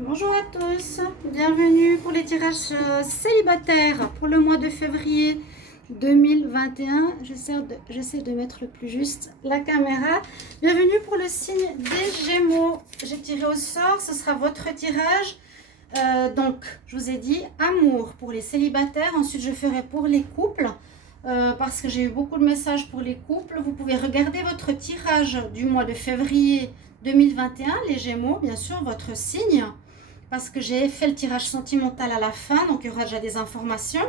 Bonjour à tous, bienvenue pour les tirages célibataires pour le mois de février 2021. J'essaie de mettre le plus juste la caméra. Bienvenue pour le signe des Gémeaux. J'ai tiré au sort, ce sera votre tirage. Donc, je vous ai dit amour pour les célibataires. Ensuite, je ferai pour les couples. Parce que j'ai eu beaucoup de messages pour les couples. Vous pouvez regarder votre tirage du mois de février 2021, les Gémeaux, bien sûr, votre signe, parce que j'ai fait le tirage sentimental à la fin, donc il y aura déjà des informations.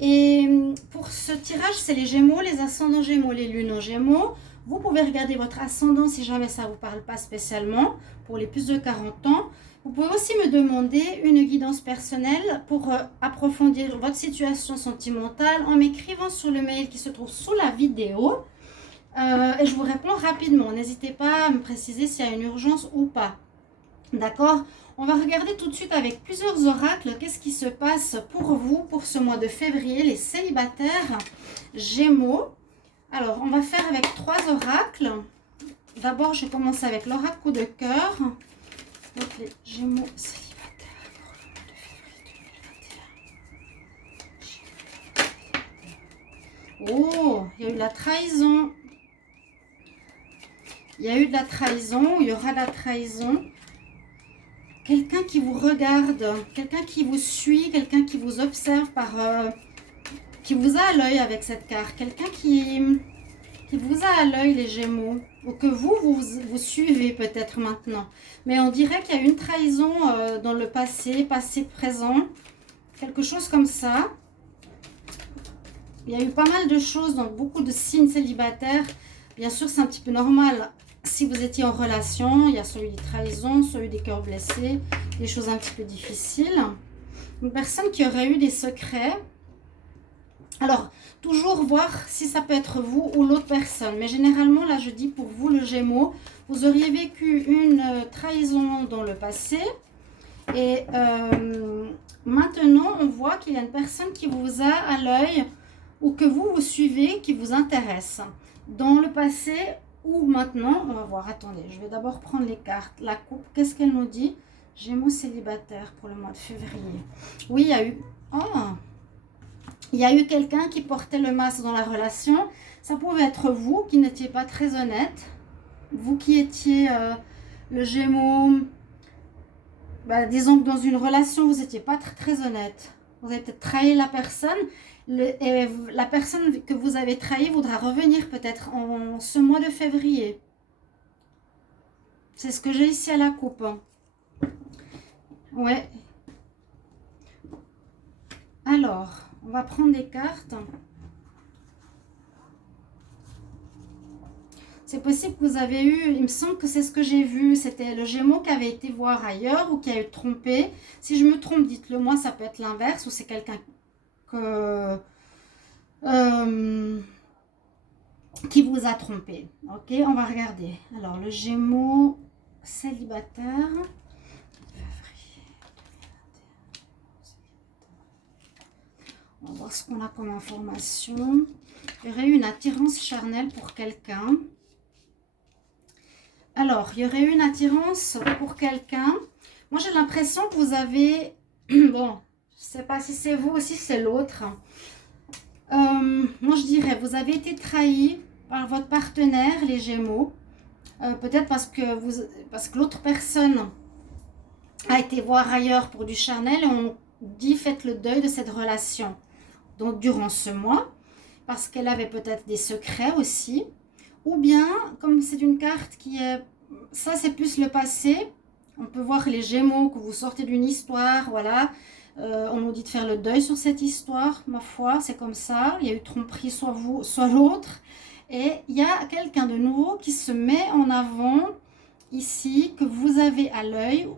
Et pour ce tirage, c'est les Gémeaux, les ascendants Gémeaux, les lunes en Gémeaux. Vous pouvez regarder votre ascendant si jamais ça ne vous parle pas spécialement, pour les plus de 40 ans. Vous pouvez aussi me demander une guidance personnelle pour approfondir votre situation sentimentale en m'écrivant sur le mail qui se trouve sous la vidéo. Et je vous réponds rapidement. N'hésitez pas à me préciser s'il y a une urgence ou pas. D'accord? On va regarder tout de suite avec plusieurs oracles qu'est-ce qui se passe pour vous pour ce mois de février, les célibataires Gémeaux. Alors, on va faire avec 3 oracles. D'abord, je commence avec l'oracle coup de cœur. Donc, les Gémeaux célibataires pour le mois de février 2021. Oh, il y a eu de la trahison. Il y a eu de la trahison, il y aura de la trahison. Quelqu'un qui vous regarde, quelqu'un qui vous suit, quelqu'un qui vous observe qui vous a à l'œil avec cette carte. Quelqu'un qui vous a à l'œil, les Gémeaux. Ou que vous suivez peut-être maintenant. Mais on dirait qu'il y a une trahison dans le passé présent. Quelque chose comme ça. Il y a eu pas mal de choses dans beaucoup de signes célibataires. Bien sûr, c'est un petit peu normal. Si vous étiez en relation, il y a soit eu des trahisons, soit eu des cœurs blessés, des choses un petit peu difficiles. Une personne qui aurait eu des secrets. Alors, toujours voir si ça peut être vous ou l'autre personne. Mais généralement, là, je dis pour vous, le Gémeaux, vous auriez vécu une trahison dans le passé. Et maintenant, on voit qu'il y a une personne qui vous a à l'œil ou que vous suivez, qui vous intéresse. Dans le passé ou maintenant, on va voir. Attendez, je vais d'abord prendre les cartes. La coupe, qu'est-ce qu'elle nous dit? Gémeaux célibataire pour le mois de février. Oui, il y a eu... Oh, il y a eu quelqu'un qui portait le masque dans la relation. Ça pouvait être vous qui n'étiez pas très honnête. Vous qui étiez le Gémeaux... disons que dans une relation, vous n'étiez pas très honnête. Vous avez peut-être trahi la personne. Et la personne que vous avez trahi voudra revenir peut-être en ce mois de février. C'est ce que j'ai ici à la coupe. Ouais. Alors, on va prendre des cartes. C'est possible que vous avez eu, il me semble que c'est ce que j'ai vu, c'était le Gémeaux qui avait été voir ailleurs ou qui a eu trompé. Si je me trompe, dites-le moi, ça peut être l'inverse ou c'est quelqu'un que... qui vous a trompé. Ok, on va regarder. Alors, le Gémeaux célibataire. On va voir ce qu'on a comme information. Il y aurait eu une attirance charnelle pour quelqu'un. Alors, il y aurait eu une attirance pour quelqu'un. Moi, j'ai l'impression que vous avez... Bon, je ne sais pas si c'est vous ou si c'est l'autre. Moi, je dirais, vous avez été trahi par votre partenaire, les Gémeaux. Peut-être parce que l'autre personne a été voir ailleurs pour du charnel et on dit faites le deuil de cette relation. Donc, durant ce mois, parce qu'elle avait peut-être des secrets aussi. Ou bien, comme c'est une carte qui est... Ça, c'est plus le passé. On peut voir les Gémeaux, que vous sortez d'une histoire, voilà. On nous dit de faire le deuil sur cette histoire, ma foi, c'est comme ça. Il y a eu tromperie, soit vous, soit l'autre. Et il y a quelqu'un de nouveau qui se met en avant ici, que vous avez à l'œil.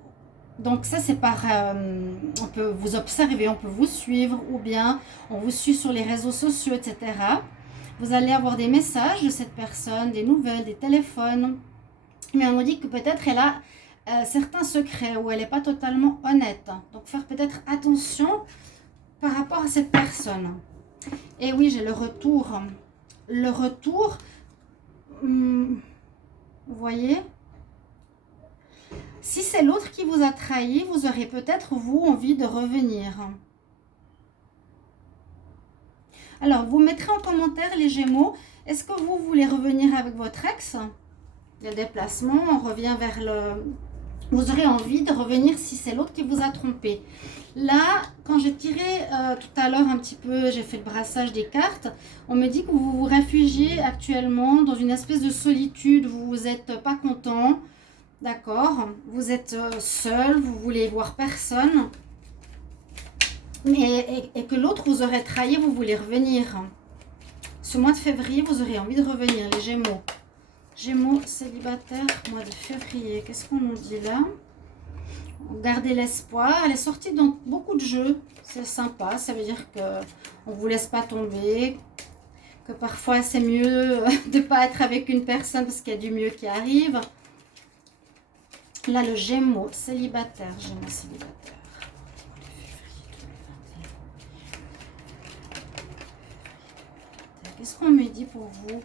Donc ça, c'est par... on peut vous observer, on peut vous suivre, ou bien on vous suit sur les réseaux sociaux, etc. Vous allez avoir des messages de cette personne, des nouvelles, des téléphones. Mais on nous dit que peut-être elle a certains secrets ou elle n'est pas totalement honnête. Donc faire peut-être attention par rapport à cette personne. Et oui, j'ai le retour. Le retour, vous voyez, Si c'est l'autre qui vous a trahi, vous aurez peut-être, vous, envie de revenir. Alors, vous mettrez en commentaire, les Gémeaux, est-ce que vous voulez revenir avec votre ex? Le déplacement, on revient vers le... Vous aurez envie de revenir si c'est l'autre qui vous a trompé. Là, quand j'ai tiré tout à l'heure un petit peu, j'ai fait le brassage des cartes, on me dit que vous vous réfugiez actuellement dans une espèce de solitude, vous n'êtes pas content, d'accord? Vous êtes seul, vous voulez voir personne, mais, et que l'autre vous aurait trahi, vous voulez revenir. Ce mois de février, vous aurez envie de revenir, les Gémeaux. Gémeaux célibataire, mois de février. Qu'est-ce qu'on nous dit là? Gardez l'espoir. Elle est sortie dans beaucoup de jeux. C'est sympa. Ça veut dire qu'on ne vous laisse pas tomber. Que parfois, c'est mieux de ne pas être avec une personne parce qu'il y a du mieux qui arrive. Là, le Gémeaux célibataire. Gémeaux célibataire. Qu'est-ce qu'on me dit pour vous?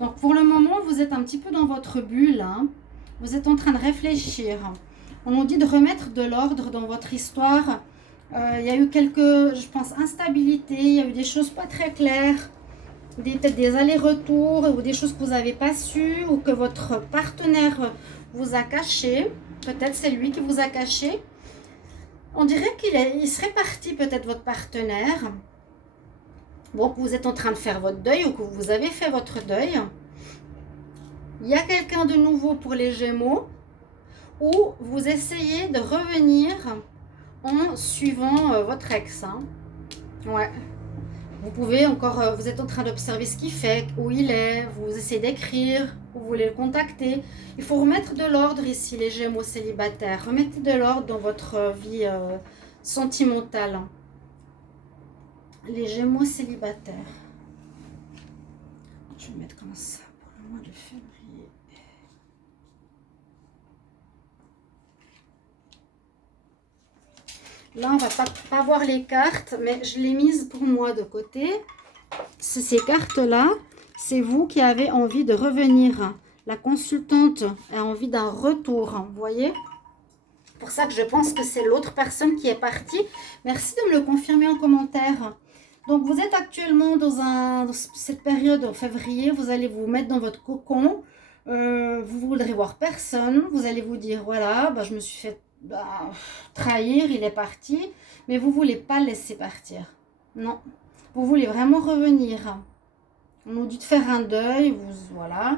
Donc, pour le moment, vous êtes un petit peu dans votre bulle. Hein. Vous êtes en train de réfléchir. On nous dit de remettre de l'ordre dans votre histoire. Il y a eu quelques, je pense, instabilités. Il y a eu des choses pas très claires. Peut-être des allers-retours ou des choses que vous n'avez pas su ou que votre partenaire vous a caché. Peut-être c'est lui qui vous a caché. On dirait qu'il serait parti, peut-être votre partenaire. Bon, que vous êtes en train de faire votre deuil ou que vous avez fait votre deuil. Il y a quelqu'un de nouveau pour les Gémeaux ou vous essayez de revenir en suivant votre ex. Hein. Ouais. Vous pouvez encore, vous êtes en train d'observer ce qu'il fait, où il est, vous essayez d'écrire, vous voulez le contacter. Il faut remettre de l'ordre ici, les Gémeaux célibataires. Remettez de l'ordre dans votre vie sentimentale. Les Gémeaux célibataires. Je vais mettre comme ça pour le mois de février. Là, on ne va pas voir les cartes, mais je l'ai mise pour moi de côté. Ces cartes-là, c'est vous qui avez envie de revenir. La consultante a envie d'un retour, vous voyez? C'est pour ça que je pense que c'est l'autre personne qui est partie. Merci de me le confirmer en commentaire. Donc, vous êtes actuellement dans cette période en février. Vous allez vous mettre dans votre cocon. Vous ne voudrez voir personne. Vous allez vous dire, voilà, bah, je me suis fait trahir, il est parti. Mais vous ne voulez pas le laisser partir. Non. Vous voulez vraiment revenir. On nous dit de faire un deuil, voilà.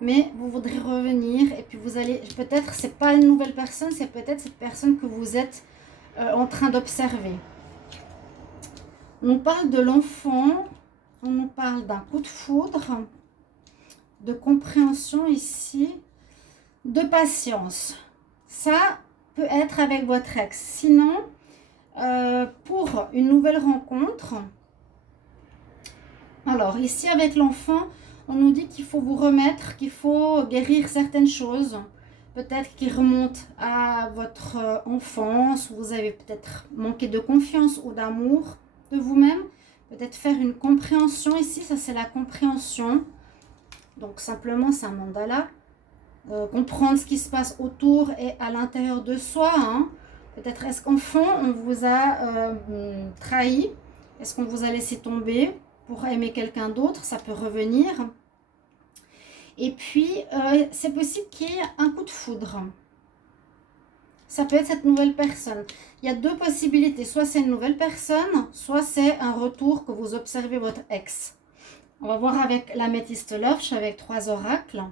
Mais vous voudrez revenir et puis vous allez, peut-être, c'est pas une nouvelle personne, c'est peut-être cette personne que vous êtes en train d'observer. On nous parle de l'enfant, on nous parle d'un coup de foudre, de compréhension ici, de patience. Ça peut être avec votre ex. Sinon, pour une nouvelle rencontre, alors ici avec l'enfant, on nous dit qu'il faut vous remettre, qu'il faut guérir certaines choses. Peut-être qui remontent à votre enfance, vous avez peut-être manqué de confiance ou d'amour de vous-même. Peut-être faire une compréhension ici, ça c'est la compréhension. Donc simplement c'est un mandala. Comprendre ce qui se passe autour et à l'intérieur de soi. Hein. Peut-être est-ce qu'enfant on vous a trahi? Est-ce qu'on vous a laissé tomber pour aimer quelqu'un d'autre? Ça peut revenir. Et puis, c'est possible qu'il y ait un coup de foudre. Ça peut être cette nouvelle personne. Il y a deux possibilités. Soit c'est une nouvelle personne, soit c'est un retour que vous observez votre ex. On va voir avec l'améthyste Lorch, avec 3 oracles.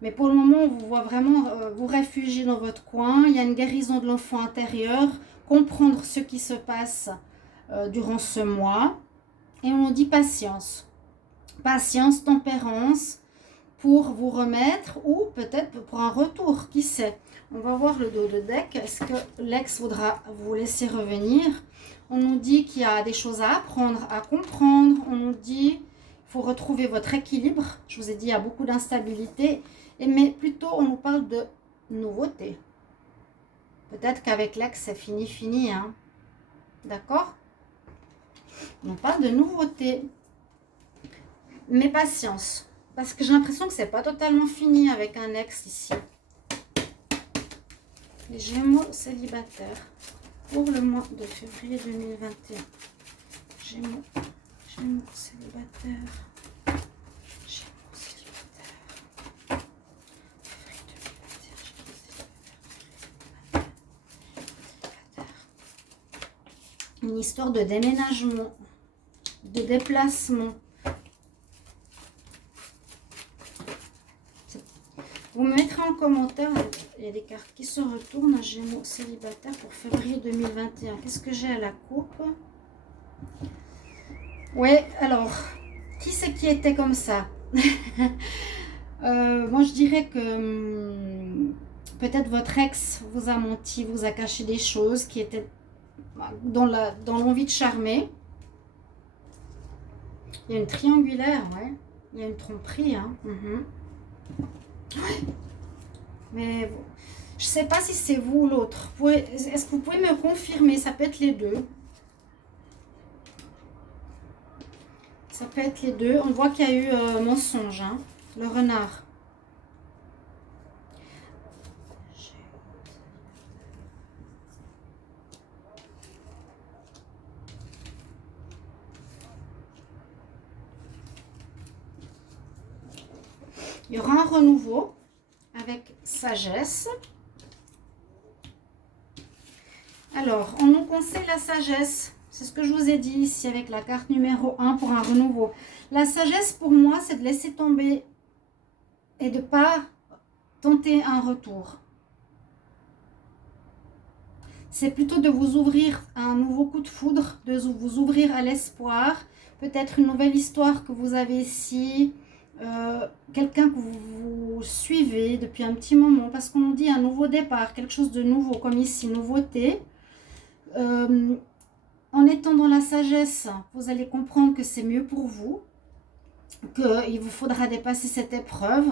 Mais pour le moment, on vous voit vraiment vous réfugier dans votre coin. Il y a une guérison de l'enfant intérieur. Comprendre ce qui se passe durant ce mois. Et on dit patience. Patience, tempérance. Pour vous remettre ou peut-être pour un retour, qui sait. On va voir le dos de deck. Est-ce que l'ex voudra vous laisser revenir? On nous dit qu'il y a des choses à apprendre, à comprendre. On nous dit qu'il faut retrouver votre équilibre. Je vous ai dit, il y a beaucoup d'instabilité. Mais plutôt, on nous parle de nouveauté. Peut-être qu'avec l'ex, c'est fini. Hein. D'accord? On parle de nouveauté. Mais patience. parce que j'ai l'impression que c'est pas totalement fini avec un ex ici. Les Gémeaux célibataires pour le mois de février 2021. Gémeaux célibataires. Gémeaux célibataires. Février 2021. Une histoire de déménagement, de déplacement. Vous me mettrez en commentaire, il y a des cartes qui se retournent, Gémeaux célibataire pour février 2021. Qu'est-ce que j'ai à la coupe? Ouais, alors, qui c'est qui était comme ça? Moi, je dirais que peut-être votre ex vous a menti, vous a caché des choses qui étaient dans l'envie de charmer. Il y a une triangulaire, ouais. Il y a une tromperie, hein. Mais bon, je sais pas si c'est vous ou l'autre. Est-ce que vous pouvez me confirmer? Ça peut être les deux. Ça peut être les deux. On voit qu'il y a eu mensonge, hein, le renard. Il y aura un renouveau avec sagesse. Alors, on nous conseille la sagesse. C'est ce que je vous ai dit ici avec la carte numéro 1 pour un renouveau. La sagesse, pour moi, c'est de laisser tomber et de ne pas tenter un retour. C'est plutôt de vous ouvrir à un nouveau coup de foudre, de vous ouvrir à l'espoir. Peut-être une nouvelle histoire que vous avez ici. Quelqu'un que vous suivez depuis un petit moment, parce qu'on nous dit un nouveau départ, quelque chose de nouveau, comme ici, nouveauté. En étant dans la sagesse, vous allez comprendre que c'est mieux pour vous, qu'il vous faudra dépasser cette épreuve.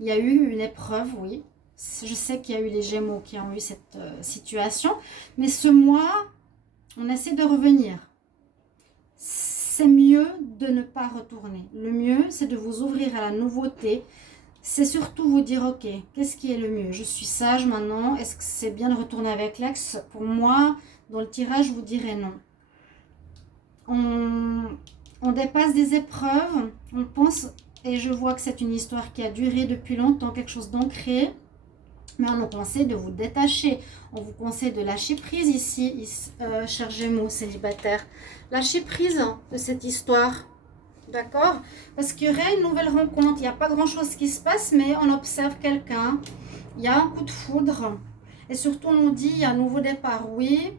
Il y a eu une épreuve, oui. Je sais qu'il y a eu les Gémeaux qui ont eu cette situation, mais ce mois, on essaie de revenir. C'est mieux de ne pas retourner. Le mieux, c'est de vous ouvrir à la nouveauté. C'est surtout vous dire, ok, qu'est-ce qui est le mieux? Je suis sage maintenant. Est-ce que c'est bien de retourner avec l'ex? Pour moi, dans le tirage, je vous dirais non. On dépasse des épreuves. On pense, et je vois que c'est une histoire qui a duré depuis longtemps, quelque chose d'ancré. Mais on nous conseille de vous détacher. On vous conseille de lâcher prise ici, chers Gémeaux célibataires. Lâcher prise de cette histoire. D'accord? Parce qu'il y aurait une nouvelle rencontre. Il n'y a pas grand-chose qui se passe, mais on observe quelqu'un. Il y a un coup de foudre. Et surtout, on nous dit, il y a un nouveau départ. Oui,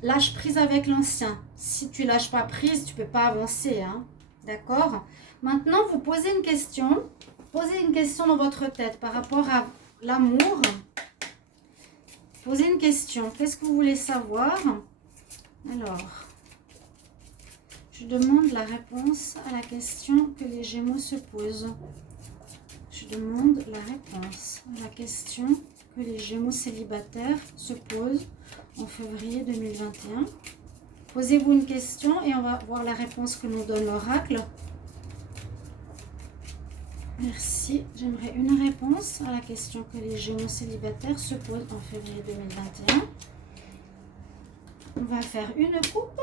lâche prise avec l'ancien. Si tu lâches pas prise, tu ne peux pas avancer. Hein? D'accord? Maintenant, vous posez une question. Posez une question dans votre tête par rapport à l'amour. Posez une question. Qu'est-ce que vous voulez savoir? Alors, je demande la réponse à la question que les Gémeaux se posent. Je demande la réponse à la question que les Gémeaux célibataires se posent en février 2021. Posez-vous une question et on va voir la réponse que nous donne l'oracle. Merci. J'aimerais une réponse à la question que les Gémeaux célibataires se posent en février 2021. On va faire une coupe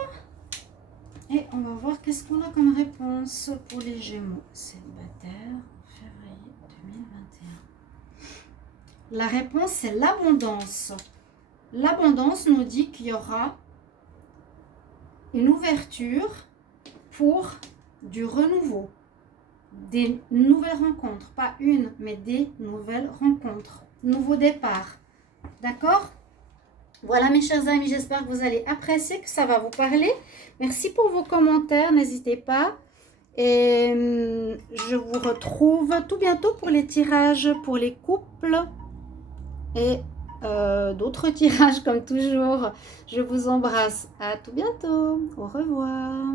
et on va voir qu'est-ce qu'on a comme réponse pour les Gémeaux célibataires en février 2021. La réponse, c'est l'abondance. L'abondance nous dit qu'il y aura une ouverture pour du renouveau. Des nouvelles rencontres, pas une, mais des nouvelles rencontres, nouveau départ, d'accord? Voilà mes chers amis, j'espère que vous allez apprécier, que ça va vous parler. Merci pour vos commentaires, n'hésitez pas. Et je vous retrouve tout bientôt pour les tirages pour les couples et d'autres tirages comme toujours. Je vous embrasse, à tout bientôt, au revoir.